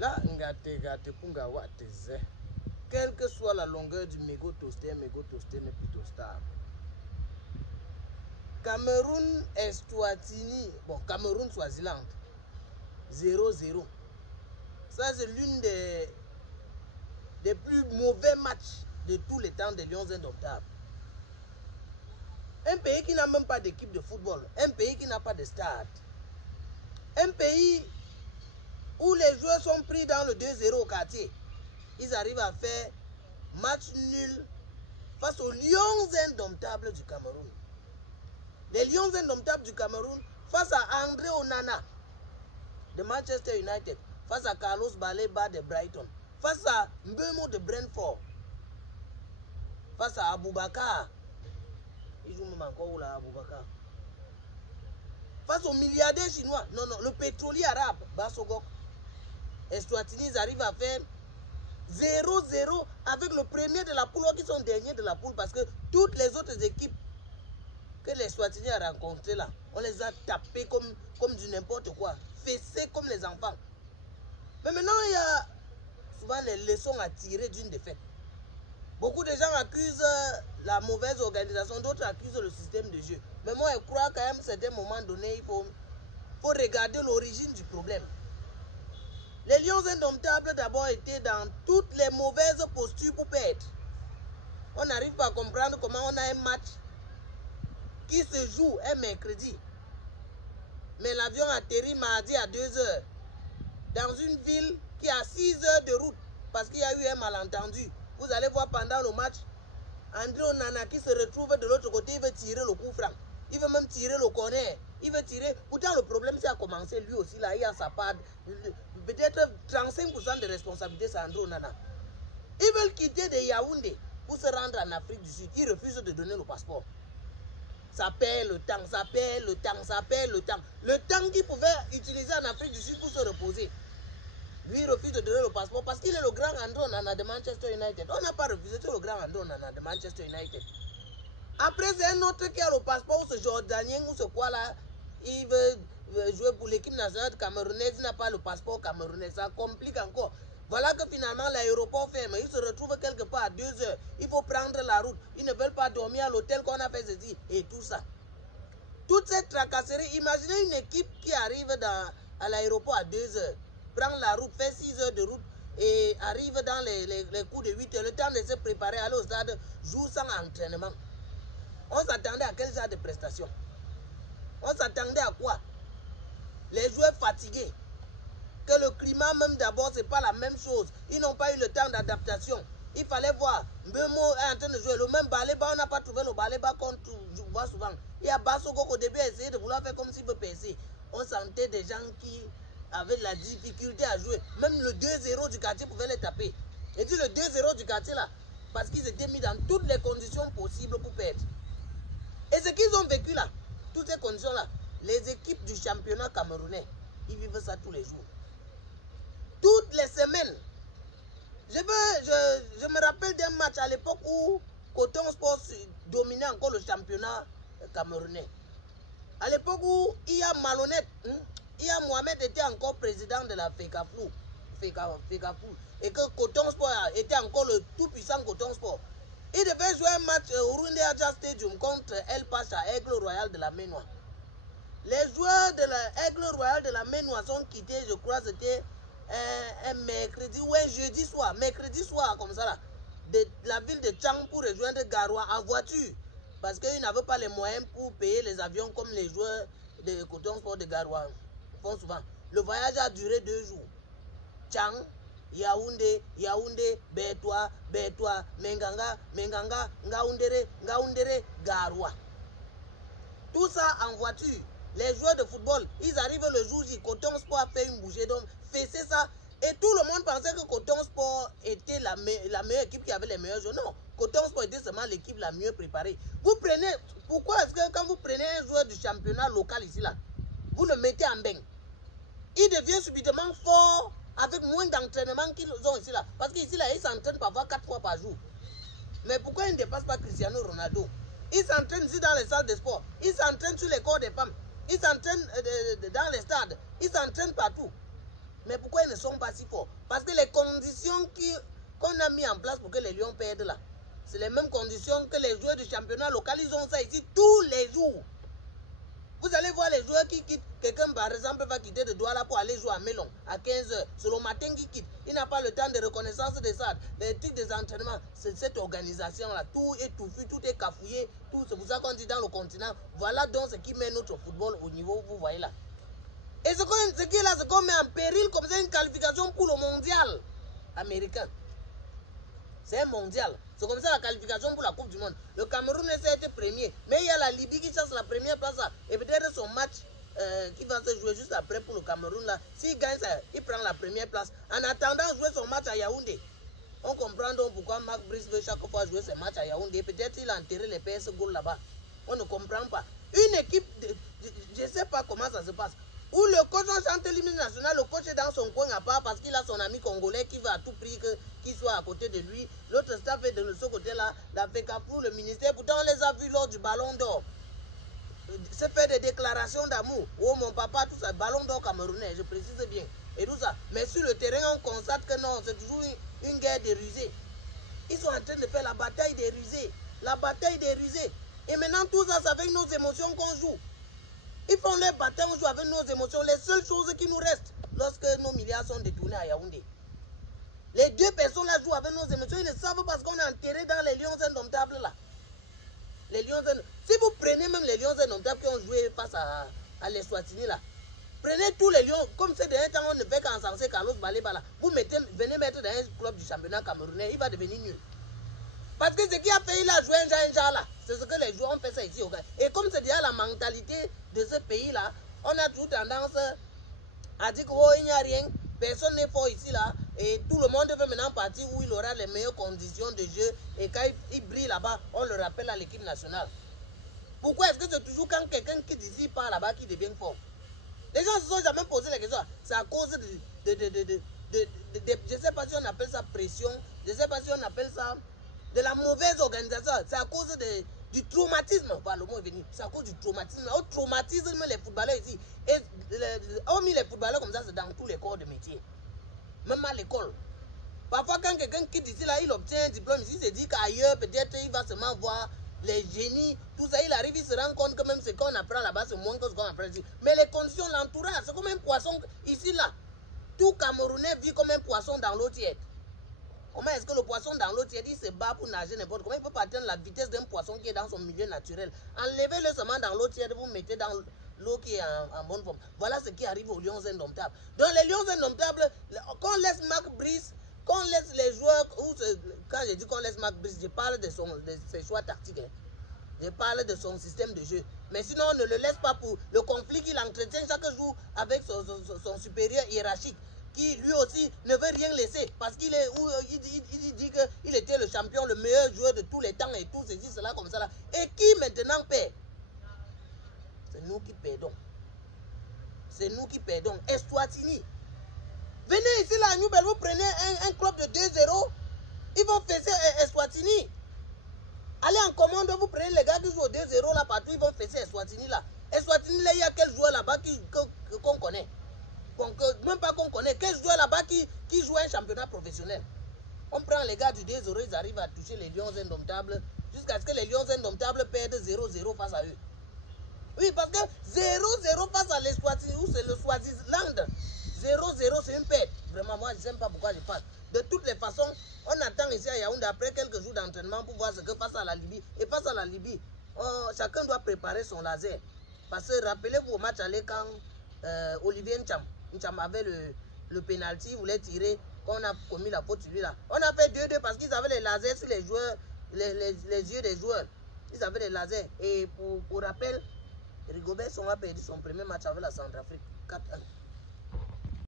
Là, ngate punga wateze. Quelle que soit la longueur du mégot toasté n'est plutôt stable. Cameroun, Eswatini, bon, Cameroun-Swaziland, 0-0. Ça, c'est l'une des plus mauvais matchs de tous les temps des Lions indomptables. Un pays qui n'a même pas d'équipe de football, un pays qui n'a pas de stade, un pays où les joueurs sont pris dans le 2-0 au quartier. Ils arrivent à faire match nul face aux Lions indomptables du Cameroun. Les Lions indomptables du Cameroun face à André Onana de Manchester United, face à Carlos Baleba de Brighton, face à Mbeumo de Brentford, face à Aboubakar. Il joue même encore où là, Aboubakar? Face aux milliardaires chinois, non, le pétrolier arabe, Bassogok. Eswatini, ils arrivent à faire 0-0 avec le premier de la poule qui sont derniers de la poule parce que toutes les autres équipes que les Eswatini a rencontrées là, on les a tapés comme du n'importe quoi, fessés comme les enfants. Mais maintenant, il y a souvent les leçons à tirer d'une défaite. Beaucoup de gens accusent la mauvaise organisation, d'autres accusent le système de jeu. Mais moi, je crois qu'à un certain moment donné, il faut regarder l'origine du problème. Les Lions indomptables d'abord étaient dans toutes les mauvaises postures pour perdre. On n'arrive pas à comprendre comment on a un match qui se joue un mercredi. Mais l'avion atterrit mardi à 2 h dans une ville qui a 6 heures de route parce qu'il y a eu un malentendu. Vous allez voir pendant le match, André Onana qui se retrouve de l'autre côté, il veut tirer le coup franc. Il veut même tirer le corner. Il veut tirer. Pourtant, le problème, c'est à commencer lui aussi. Là, il a sa part. Peut-être 35% de responsabilité, c'est André Onana. Ils veulent quitter de Yaoundé pour se rendre en Afrique du Sud. Ils refusent de donner le passeport. Ça perd le temps, ça perd le temps, ça perd le temps. Le temps qu'ils pouvaient utiliser en Afrique du Sud pour se reposer. Lui, il refuse de donner le passeport parce qu'il est le grand André Onana de Manchester United. On n'a pas refusé, c'est le grand André Onana de Manchester United. Après, c'est un autre qui a le passeport, ou ce Jordanien, ou ce quoi là, il veut jouer pour l'équipe nationale camerounaise, il n'a pas le passeport camerounais, ça complique encore. Voilà que finalement l'aéroport ferme, il se retrouve quelque part à 2 h, il faut prendre la route, ils ne veulent pas dormir à l'hôtel qu'on a fait ceci, et tout ça. Toute cette tracasserie, imaginez une équipe qui arrive à l'aéroport à 2 h, prend la route, fait 6 heures de route, et arrive dans les coups de 8 h, le temps de se préparer, aller au stade, joue sans entraînement. On s'attendait à quel genre de prestations? On s'attendait à quoi? Les joueurs fatigués. Que le climat même d'abord, c'est pas la même chose. Ils n'ont pas eu le temps d'adaptation. Il fallait voir. Mbeumo est en train de jouer. Le même Baleba, on n'a pas trouvé le Baleba qu'on voit souvent. Il y a Bassogok au début a essayé de vouloir faire comme s'il veut percer. On sentait des gens qui avaient de la difficulté à jouer. Même le 2-0 du quartier pouvait les taper. Et dit le 2-0 du quartier là, parce qu'ils étaient mis dans toutes les conditions possibles pour perdre. Et ce qu'ils ont vécu là, toutes ces conditions-là, les équipes du championnat camerounais, ils vivent ça tous les jours. Toutes les semaines. Je me rappelle d'un match à l'époque où Coton Sport dominait encore le championnat camerounais. À l'époque où Iya Malhonnête, Iya Mohamed était encore président de la FECAFOU, et que Coton Sport était encore le tout-puissant Coton Sport. Il devait jouer un match au Runde Adja Stadium contre El Pacha, Aigle Royal de la Ménois. Les joueurs de l'Aigle Royal de la Ménois sont quittés, je crois, c'était un mercredi ou un jeudi soir, comme ça là, de la ville de Tchang pour rejoindre Garoua en voiture. Parce qu'ils n'avaient pas les moyens pour payer les avions comme les joueurs de Coton Sport de Garoua font souvent. Le voyage a duré 2 jours. Tchang, Yaoundé, Bétoua, Menganga, Ngaoundéré, Garoua. Tout ça en voiture. Les joueurs de football, ils arrivent le jour où Coton Sport a fait une bouchée d'homme, faisait ça. Et tout le monde pensait que Coton Sport était la meilleure équipe qui avait les meilleurs joueurs. Non, Coton Sport était seulement l'équipe la mieux préparée. Vous prenez, pourquoi est-ce que quand vous prenez un joueur du championnat local ici là, vous le mettez en bain? Il devient subitement fort avec moins d'entraînement qu'ils ont ici là. Parce qu'ici là, ils s'entraînent parfois 4 fois par jour. Mais pourquoi ils ne dépassent pas Cristiano Ronaldo? Ils s'entraînent ici dans les salles de sport. Ils s'entraînent sur les corps des femmes. Ils s'entraînent dans les stades. Ils s'entraînent partout. Mais pourquoi ils ne sont pas si forts? Parce que les conditions qu'on a mis en place pour que les Lions perdent là, c'est les mêmes conditions que les joueurs du championnat local. Ils ont ça ici tous les jours. Vous allez voir les joueurs qui quittent. Quelqu'un, par exemple, va quitter de Douala pour aller jouer à Melon à 15h. C'est le matin qui quitte. Il n'a pas le temps de reconnaissance des salles, les trucs des entraînements. C'est cette organisation-là. Tout est touffu, tout est cafouillé. C'est pour ça qu'on dit dans le continent, voilà donc ce qui met notre football au niveau, vous voyez là. Et ce qui est là, c'est qu'on met en péril comme ça une qualification pour le mondial américain. C'est un mondial. C'est comme ça la qualification pour la Coupe du Monde. Le Cameroun essaie d'être premier. Mais il y a la Libye qui chasse la première place là. Et peut-être son match qui va se jouer juste après pour le Cameroun là. S'il gagne ça, il prend la première place. En attendant jouer son match à Yaoundé. On comprend donc pourquoi Marc Brice veut chaque fois jouer ses matchs à Yaoundé. Peut-être il a enterré les PS goals là-bas. On ne comprend pas. Une équipe, je ne sais pas comment ça se passe. Où le coach chante l'hymne national, le coach est dans son coin à part parce qu'il a son ami congolais qui veut à tout prix qu'il soit à côté de lui. L'autre staff est de ce côté-là, la FECAFOU, le ministère. Pourtant, on les a vus lors du Ballon d'Or. Se faire des déclarations d'amour. Oh, mon papa, tout ça, Ballon d'Or camerounais, je précise bien. Et tout ça. Mais sur le terrain, on constate que non, c'est toujours une guerre des rusés. Ils sont en train de faire la bataille des rusés. La bataille des rusés. Et maintenant, tout ça, c'est avec nos émotions qu'on joue. Ils font leur bataille, on joue avec nos émotions. Les seules choses qui nous restent lorsque nos milliards sont détournés à Yaoundé. Les deux personnes là jouent avec nos émotions. Ils ne savent pas parce qu'on est enterré dans les lions indomptables là. Les lions indomptables. Si vous prenez même les lions indomptables qui ont joué face à l'Eswatini là, prenez tous les lions. Comme c'est dernier temps, on ne fait qu'encenser Carlos Baleba là. Vous venez mettre dans un club du championnat camerounais, il va devenir nul. Parce que ce qui a fait, il a joué un genre là. C'est ce que les joueurs ont fait ça ici. Et comme c'est déjà la mentalité de ce pays-là, on a toujours tendance à dire qu'il n'y a rien, personne n'est fort ici là. Et tout le monde veut maintenant partir où il aura les meilleures conditions de jeu. Et quand il brille là-bas, on le rappelle à l'équipe nationale. Pourquoi est-ce que c'est toujours quand quelqu'un qui d'ici part là-bas qui devient fort? Les gens ne se sont jamais posé la question. C'est à cause je ne sais pas si on appelle ça pression, je ne sais pas si on appelle ça de la mauvaise organisation. C'est à cause du traumatisme. Voilà, le mot est venu. C'est à cause du traumatisme. On traumatise les footballeurs ici. Et on met les footballeurs comme ça, c'est dans tous les corps de métier. Même à l'école. Parfois, quand quelqu'un quitte ici, là, il obtient un diplôme ici, il se dit qu'ailleurs, peut-être, il va seulement voir les génies. Tout ça, il arrive, il se rend compte que même ce qu'on apprend là-bas, c'est moins que ce qu'on apprend ici. Mais les conditions, l'entourage, c'est comme un poisson ici, là. Tout Camerounais vit comme un poisson dans l'eau tiède. Comment est-ce que le poisson dans l'eau tiède, il se bat pour nager n'importe comment? Il peut pas atteindre la vitesse d'un poisson qui est dans son milieu naturel. Enlevez-le seulement dans l'eau tiède, vous mettez dans l'eau qui est en bonne forme. Voilà ce qui arrive aux lions indomptables. Donc les lions indomptables, quand on laisse Marc Brice, quand on laisse les joueurs, quand je dis qu'on laisse Marc Brice, je parle de ses choix tactiques. Hein. Je parle de son système de jeu. Mais sinon, on ne le laisse pas pour le conflit qu'il entretient chaque jour avec son supérieur hiérarchique, qui lui aussi ne veut rien laisser parce qu'il il dit qu'il était le champion, le meilleur joueur de tous les temps et tout ceci, cela, comme ça. Là. Et qui maintenant perd? C'est nous qui perdons. C'est nous qui perdons. Eswatini. Venez ici, là, à Newbel, vous prenez un club de 2-0, ils vont fesser Eswatini. Allez en commande, vous prenez les gars qui jouent au 2-0 là partout, ils vont fesser Eswatini là. Eswatini là, il y a quel joueur là-bas qu'on connaît? Même pas qu'on connaît, quel joueur là-bas qui joue un championnat professionnel? On prend les gars du 2-0, ils arrivent à toucher les lions indomptables jusqu'à ce que les lions indomptables perdent 0-0 face à eux. Oui, parce que 0-0 face à l'Eswatini, ou c'est le Swaziland. 0-0, c'est une perte. Vraiment, moi, je ne sais pas pourquoi je parle. De toutes les façons, on attend ici à Yaoundé après quelques jours d'entraînement pour voir ce que face à la Libye. Et face à la Libye, chacun doit préparer son laser. Parce que rappelez-vous au match aller quand Olivier Ncham avait le penalty, voulait tirer, quand on a commis la faute sur lui là. On a fait 2-2 parce qu'ils avaient les lasers sur les joueurs, les yeux des joueurs. Ils avaient les lasers. Et pour rappel, Rigobert Song a perdu son premier match avec la Centrafrique 4-1.